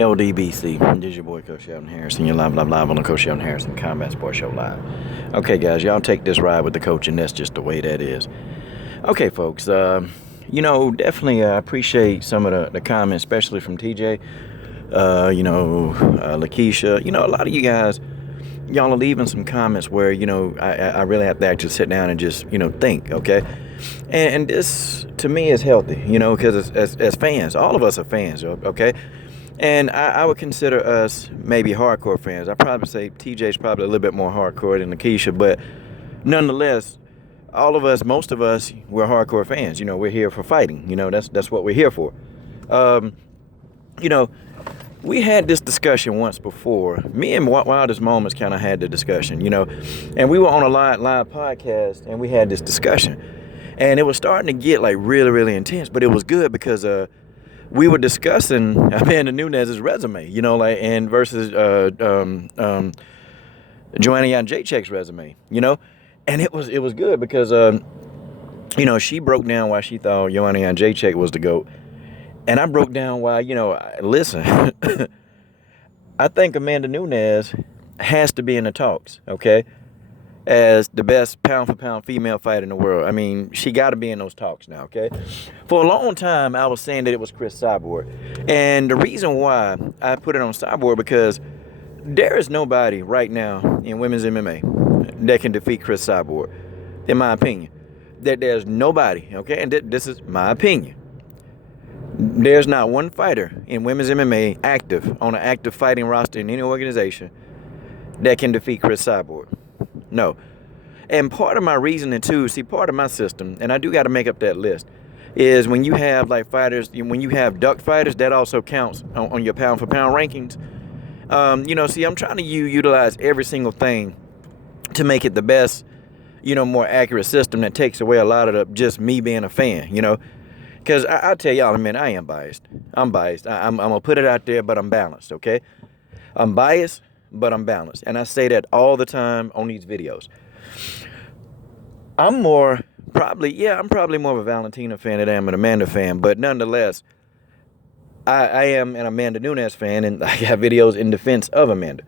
LDBC, this is your boy Coach Sheldon Harrison. You're live on the Coach Sheldon Harrison Combat Sports Show Live. Okay, guys, y'all take this ride with the coach, and that's just the way that is. Okay, folks, definitely appreciate some of the comments, especially from TJ, Lakeisha. A lot of you guys, y'all are leaving some comments where, I really have to actually sit down and just, think, okay? And this, to me, is healthy, because as fans, all of us are fans, okay? And I would consider us maybe hardcore fans. I'd probably say TJ's probably a little bit more hardcore than Lakeisha, but nonetheless, all of us, most of us, we're hardcore fans. We're here for fighting. That's what we're here for. We had this discussion once before. Me and Wildest Moments kind of had the discussion, and we were on a live podcast, and we had this discussion. And it was starting to get, like, really, really intense, but it was good because we were discussing Amanda Nunes' resume, and versus Joanna Jędrzejczyk's resume, and it was good because she broke down why she thought Joanna Jędrzejczyk was the GOAT, and I broke down why, listen, I think Amanda Nunes has to be in the talks, okay, as the best pound-for-pound female fighter in the world. I mean, she got to be in those talks now, okay? For a long time, I was saying that it was Chris Cyborg. And the reason why I put it on Cyborg, because there is nobody right now in women's MMA that can defeat Chris Cyborg, in my opinion. That there's nobody, okay? And this is my opinion. There's not one fighter in women's MMA active, on an active fighting roster in any organization, that can defeat Chris Cyborg. No. And part of my reasoning too, part of my system, and I do got to make up that list, is when you have like fighters, when you have duck fighters, that also counts on your pound for pound rankings. I'm trying to utilize every single thing to make it the best, more accurate system that takes away a lot of just me being a fan, Because I'll tell y'all, man, I am biased. I'm biased. I'm going to put it out there, but I'm balanced, okay? I'm biased, but I'm balanced. And I say that all the time on these videos. I'm probably more of a Valentina fan than I am an Amanda fan, but nonetheless, I am an Amanda Nunes fan, and I got videos in defense of Amanda.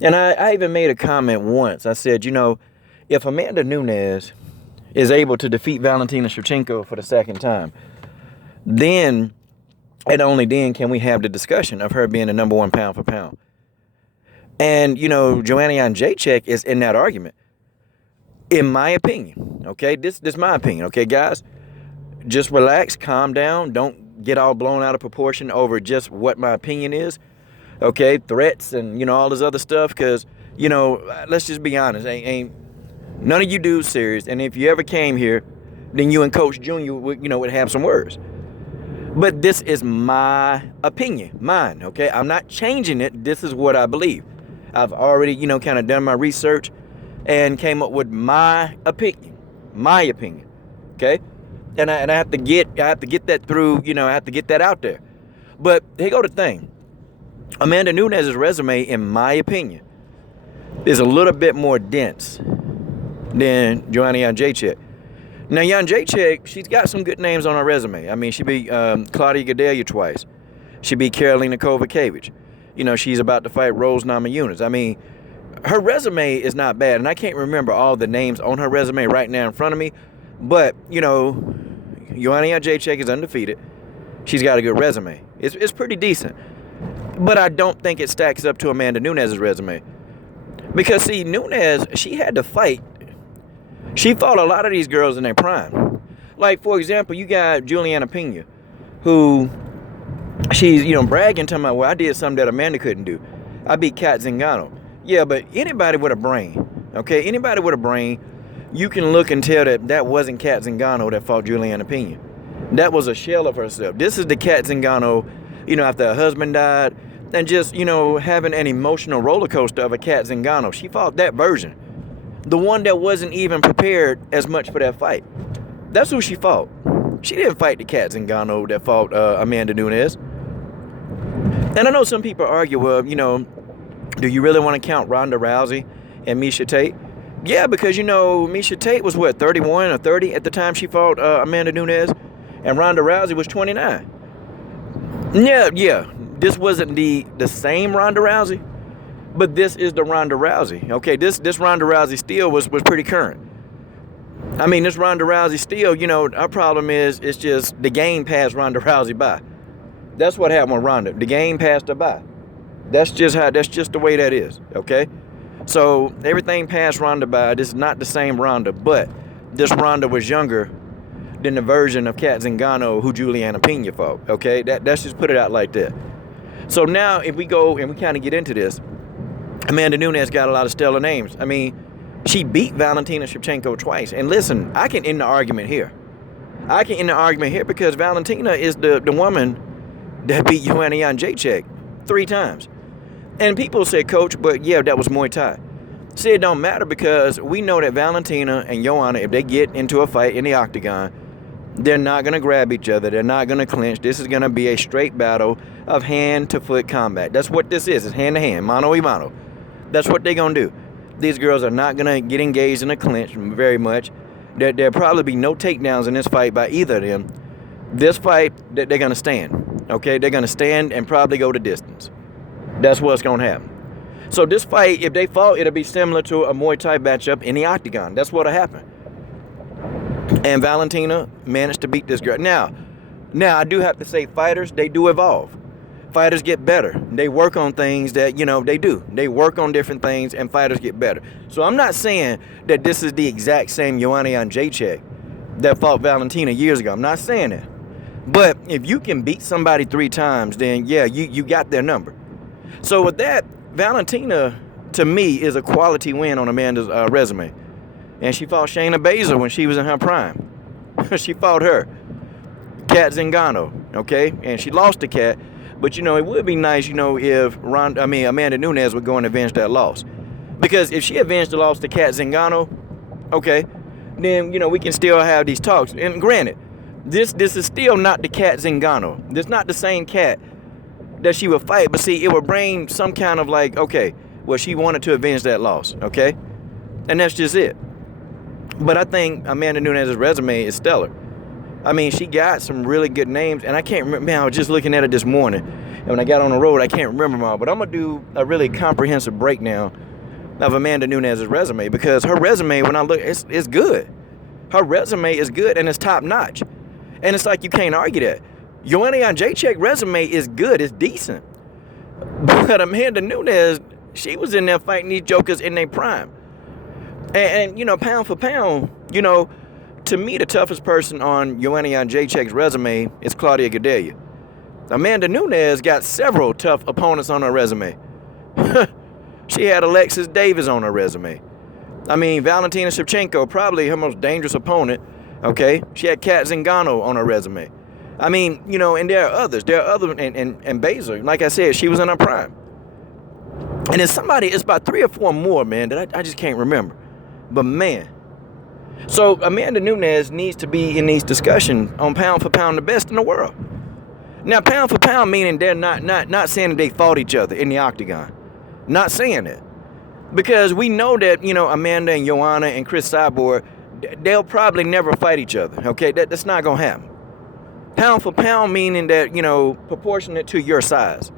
And I even made a comment once. I said, if Amanda Nunes is able to defeat Valentina Shevchenko for the second time, then, and only then, can we have the discussion of her being the number one pound for pound. And, Joanna Jędrzejczyk is in that argument, in my opinion, okay? This is my opinion, okay, guys? Just relax, calm down. Don't get all blown out of proportion over just what my opinion is, okay? Threats and, all this other stuff, because, let's just be honest. Ain't none of you dudes serious, and if you ever came here, then you and Coach Junior would have some words. But this is my opinion, mine, okay? I'm not changing it. This is what I believe. I've already, kind of done my research and came up with my opinion, okay? And I have to get that through, I have to get that out there. But here go the thing. Amanda Nunes' resume, in my opinion, is a little bit more dense than Joanna Jędrzejczyk. Now, Jędrzejczyk, she's got some good names on her resume. I mean, she beat Claudia Gadelha twice. She beat Karolina Kowalkiewicz. She's about to fight Rose Namajunas. I mean, her resume is not bad, and I can't remember all the names on her resume right now in front of me, but, Joanna Jędrzejczyk is undefeated. She's got a good resume. It's pretty decent. But I don't think it stacks up to Amanda Nunes' resume. Because, see, Nunes, she had to fight. She fought a lot of these girls in their prime. Like, for example, you got Juliana Pena, who she's, bragging, talking about, well, I did something that Amanda couldn't do. I beat Kat Zingano. Yeah, but anybody with a brain, okay, anybody with a brain, you can look and tell that wasn't Kat Zingano that fought Juliana Pena. That was a shell of herself. This is the Kat Zingano, after her husband died, and just, having an emotional roller coaster of a Kat Zingano. She fought that version. The one that wasn't even prepared as much for that fight. That's who she fought. She didn't fight the Kat Zingano that fought Amanda Nunes. And I know some people argue, well, do you really want to count Ronda Rousey and Miesha Tate? Yeah, because, Miesha Tate was, 31 or 30 at the time she fought Amanda Nunes, and Ronda Rousey was 29. Yeah. this wasn't the same Ronda Rousey, but this is the Ronda Rousey. Okay, this Ronda Rousey still was pretty current. I mean, this Ronda Rousey still, you know, our problem is it's just the game passed Ronda Rousey by. That's what happened with Ronda. The game passed her by. That's just the way that is, okay? So everything passed Ronda by. This is not the same Ronda, but this Ronda was younger than the version of Kat Zingano who Juliana Pena fought, okay? That's just put it out like that. So now if we go and we kind of get into this, Amanda Nunes got a lot of stellar names. I mean, she beat Valentina Shevchenko twice. And listen, I can end the argument here. I can end the argument here because Valentina is the woman that beat Joanna Jędrzejczyk 3 times. And people say, Coach, but yeah, that was Muay Thai. See, it don't matter because we know that Valentina and Joanna, if they get into a fight in the octagon, they're not going to grab each other. They're not going to clinch. This is going to be a straight battle of hand-to-foot combat. That's what this is. It's hand-to-hand, mano-a-mano. That's what they're going to do. These girls are not going to get engaged in a clinch very much. There'll probably be no takedowns in this fight by either of them. This fight, they're going to stand. Okay? They're going to stand and probably go the distance. That's what's going to happen. So this fight, if they fought, it'll be similar to a Muay Thai matchup in the octagon. That's what'll happen. And Valentina managed to beat this girl. Now, I do have to say fighters, they do evolve. Fighters get better. They work on things that, you know, they do. They work on different things and fighters get better. So I'm not saying that this is the exact same Joanna Jędrzejczyk that fought Valentina years ago. I'm not saying that. But if you can beat somebody 3 times, then yeah, you got their number. So with that, Valentina, to me, is a quality win on Amanda's resume. And she fought Shayna Baszler when she was in her prime. She fought her. Kat Zingano, okay? And she lost to Kat. But, you know, it would be nice, you know, if Amanda Nunes would go and avenge that loss. Because if she avenged the loss to Kat Zingano, okay, then, you know, we can still have these talks. And granted, this is still not the Kat Zingano. This is not the same Kat that she would fight. But, see, it would bring some kind of like, okay, well, she wanted to avenge that loss, okay? And that's just it. But I think Amanda Nunes' resume is stellar. I mean, she got some really good names, and I can't remember. Man, I was just looking at it this morning, and when I got on the road, I can't remember them all. But I'm going to do a really comprehensive breakdown of Amanda Nunes' resume because her resume, when I look, it's good. Her resume is good, and it's top-notch. And it's like you can't argue that. Joanna Jędrzejczyk's resume is good. It's decent. But Amanda Nunes, she was in there fighting these jokers in their prime. And, you know, pound for pound, you know, to me, the toughest person on Joanna Jędrzejczyk's resume is Claudia Gadelha. Amanda Nunes got several tough opponents on her resume. She had Alexis Davis on her resume. I mean, Valentina Shevchenko, probably her most dangerous opponent, okay? She had Kat Zingano on her resume. I mean, you know, and there are others. There are other, and Baszler, like I said, she was in her prime. And it's about 3 or 4 more, man, that I just can't remember. But, man. So, Amanda Nunes needs to be in these discussions on pound for pound the best in the world. Now, pound for pound meaning they're not saying that they fought each other in the octagon. Not saying that. Because we know that, you know, Amanda and Joanna and Chris Cyborg, they'll probably never fight each other, okay? That's not going to happen. Pound for pound meaning that, you know, proportionate to your size.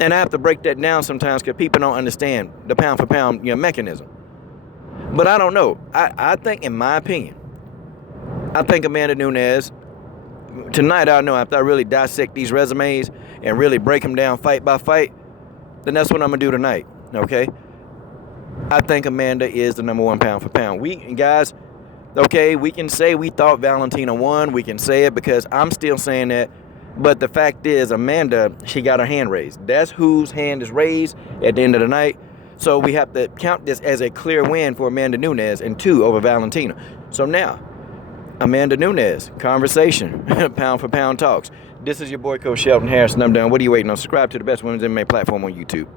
And I have to break that down sometimes because people don't understand the pound for pound, you know, mechanism. But I don't know. I think, in my opinion, I think Amanda Nunes, tonight I know after I really dissect these resumes and really break them down fight by fight, then that's what I'm going to do tonight, okay? I think Amanda is the number 1 pound for pound. Guys, okay, we can say we thought Valentina won. We can say it because I'm still saying that. But the fact is, Amanda, she got her hand raised. That's whose hand is raised at the end of the night. So we have to count this as a clear win for Amanda Nunes and 2 over Valentina. So now, Amanda Nunes, conversation, pound for pound talks. This is your boy, Coach Shelton Harrison. I'm done. What are you waiting on? Subscribe to the best women's MMA platform on YouTube.